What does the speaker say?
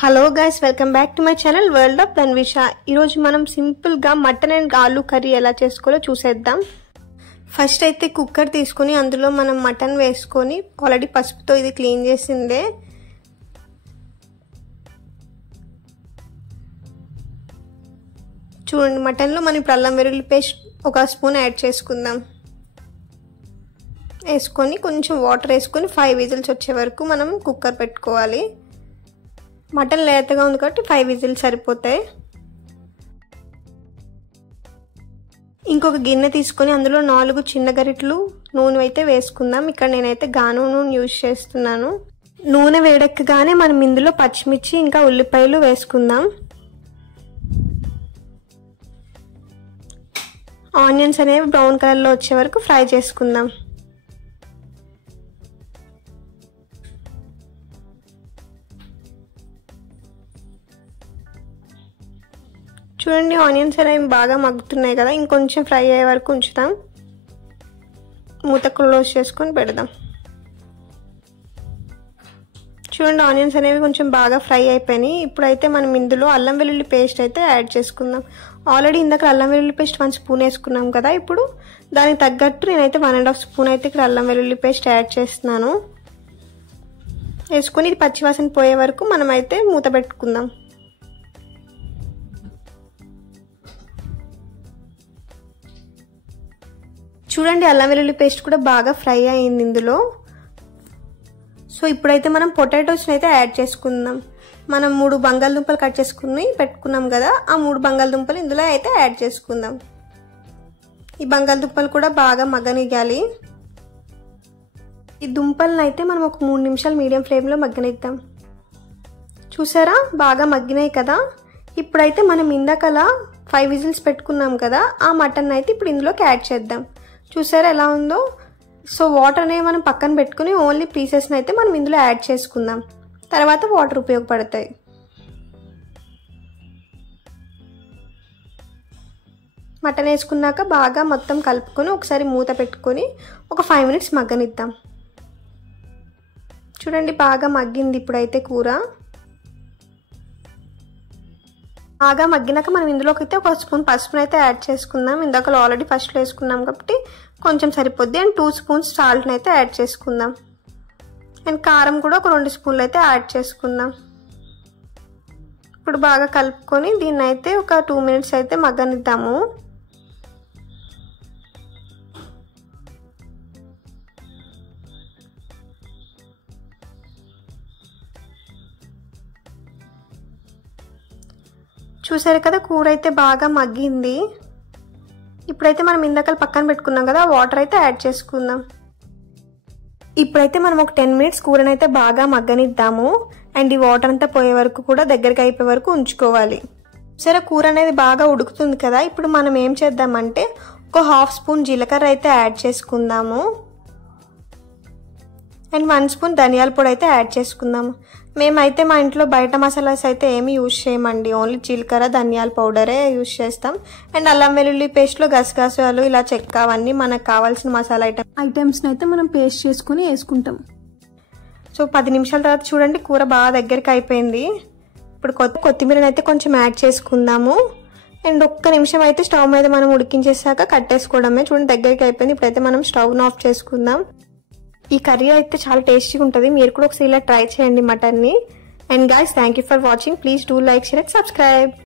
Hello guys, welcome back to my channel world of Dhanvisha. ఈరోజు మనం సింపుల్గా మటన్ అండ్ ఆలూ కర్రీ ఎలా చేసుకోవాలో చూసేద్దాం. ఫస్ట్ అయితే కుక్కర్ తీసుకొని అందులో మనం మటన్ వేసుకొని, ఆల్రెడీ పసుపుతో ఇది క్లీన్ చేసిందే, చూడండి. మటన్లో మనం ఇప్పుడు అల్లం వెల్లుల్లి పేస్ట్ 1 స్పూన్ యాడ్ చేసుకుందాం. వేసుకొని కొంచెం వాటర్ వేసుకొని 5 విజిల్స్ వచ్చే వరకు మనం కుక్కర్ పెట్టుకోవాలి. మటన్ లేతగా ఉంది కాబట్టి 5 విజిల్స్ సరిపోతాయి. ఇంకొక గిన్నె తీసుకొని అందులో 4 చిన్న గరిటెలు నూనె అయితే వేసుకుందాం. ఇక్కడ నేనైతే గాను నూనె యూజ్ చేస్తున్నాను. నూనె వేడెక్కగానే మనం ఇందులో పచ్చిమిర్చి ఇంకా ఉల్లిపాయలు వేసుకుందాం. ఆనియన్స్ అనేవి బ్రౌన్ కలర్లో వచ్చే వరకు ఫ్రై చేసుకుందాం. చూడండి, ఆనియన్స్ అనేవి బాగా మగ్గుతున్నాయి కదా, ఇంకొంచెం ఫ్రై అయ్యే వరకు ఉంచుతాం. మూత క్లోజ్ చేసుకొని పెడదాం. చూడండి, ఆనియన్స్ అనేవి కొంచెం బాగా ఫ్రై అయిపోయినాయి. ఇప్పుడైతే మనం ఇందులో అల్లం వెల్లుల్లి పేస్ట్ అయితే యాడ్ చేసుకుందాం. ఆల్రెడీ ఇందాక అల్లం వెల్లుల్లి పేస్ట్ 1 స్పూన్ వేసుకున్నాం కదా, ఇప్పుడు దానికి తగ్గట్టు నేనైతే 1.5 స్పూన్ అయితే ఇక్కడ అల్లం వెల్లుల్లి పేస్ట్ యాడ్ చేస్తున్నాను. వేసుకొని ఇది పచ్చివాసన పోయే వరకు మనం అయితే మూత పెట్టుకుందాం. చూడండి, అల్లం వెల్లుల్లి పేస్ట్ కూడా బాగా ఫ్రై అయింది ఇందులో. సో ఇప్పుడైతే మనం పొటాటోస్ని అయితే యాడ్ చేసుకుందాం. మనం 3 బంగాళదుంపలు కట్ చేసుకుని పెట్టుకున్నాం కదా, ఆ 3 బంగాళదుంపలు ఇందులో అయితే యాడ్ చేసుకుందాం. ఈ బంగాళదుంపలు కూడా బాగా మగ్గనివ్వాలి. ఈ దుంపలను అయితే మనం ఒక 3 నిమిషాలు మీడియం ఫ్లేమ్లో మగ్గనిద్దాం. చూసారా, బాగా మగ్గినాయి కదా. ఇప్పుడైతే మనం ఇందాకలా 5 విజిల్స్ పెట్టుకున్నాం కదా, ఆ మటన్ అయితే ఇప్పుడు ఇందులోకి యాడ్ చేద్దాం. చూసారా ఎలా ఉందో. సో వాటర్ అనేవి మనం పక్కన పెట్టుకుని ఓన్లీ పీసెస్ని అయితే మనం ఇందులో యాడ్ చేసుకుందాం. తర్వాత వాటర్ ఉపయోగపడతాయి. మటన్ వేసుకున్నాక బాగా మొత్తం కలుపుకొని ఒకసారి మూత పెట్టుకొని ఒక 5 మినిట్స్ మగ్గనిద్దాం. చూడండి, బాగా మగ్గింది ఇప్పుడైతే కూర. బాగా మగ్గినాక మనం ఇందులోకి అయితే 1 స్పూన్ పసుపుని అయితే యాడ్ చేసుకుందాం. ఇందాక ఆల్రెడీ ఫస్ట్లో వేసుకున్నాం కాబట్టి కొంచెం సరిపోద్ది. అండ్ 2 స్పూన్స్ సాల్ట్ని అయితే యాడ్ చేసుకుందాం. అండ్ కారం కూడా ఒక 2 స్పూన్లు అయితే యాడ్ చేసుకుందాం. ఇప్పుడు బాగా కలుపుకొని దీన్ని అయితే ఒక 2 మినిట్స్ అయితే మగ్గనిద్దాము. చూసారు కదా, కూర అయితే బాగా మగ్గింది. ఇప్పుడైతే మనం ఇందాక పక్కన పెట్టుకున్నాం కదా, వాటర్ అయితే యాడ్ చేసుకుందాం. ఇప్పుడైతే మనం ఒక 10 మినిట్స్ కూరని అయితే బాగా మగ్గనిద్దాము. అండ్ ఈ వాటర్ అంతా పోయే వరకు కూడా దగ్గరికి అయిపోయే వరకు ఉంచుకోవాలి. సరే, కూర అనేది బాగా ఉడుకుతుంది కదా. ఇప్పుడు మనం ఏం చేద్దామంటే ఒక 1/2 స్పూన్ జీలకర్ర అయితే యాడ్ చేసుకుందాము. అండ్ 1 స్పూన్ ధనియాల పొడి అయితే యాడ్ చేసుకుందాము. మేమైతే మా ఇంట్లో బయట మసాలాస్ అయితే ఏమి యూజ్ చేయమండి, ఓన్లీ జీలకర్ర ధనియాల పౌడరే యూజ్ చేస్తాం. అండ్ అల్లం వెల్లుల్లి పేస్ట్లో గసగసాలు ఇలా చెక్క అవన్నీ మనకు కావాల్సిన మసాలా ఐటమ్స్ని అయితే మనం పేస్ట్ చేసుకుని వేసుకుంటాం. సో 10 నిమిషాల తర్వాత చూడండి, కూర బాగా దగ్గరికి అయిపోయింది. ఇప్పుడు కొత్తిమీరని అయితే కొంచెం యాడ్ చేసుకుందాము. అండ్ 1 నిమిషం అయితే స్టవ్ మీద మనం ఉడికించేసాక కట్టేసుకోవడమే. చూడండి, దగ్గరికి అయిపోయింది. ఇప్పుడైతే మనం స్టవ్ని ఆఫ్ చేసుకుందాం. ఈ కర్రీ అయితే చాలా టేస్టీగా ఉంటుంది. మీరు కూడా ఒకసారి ఇలా ట్రై చేయండి మటన్ని. And guys, thank you for watching. Please do like, share and subscribe.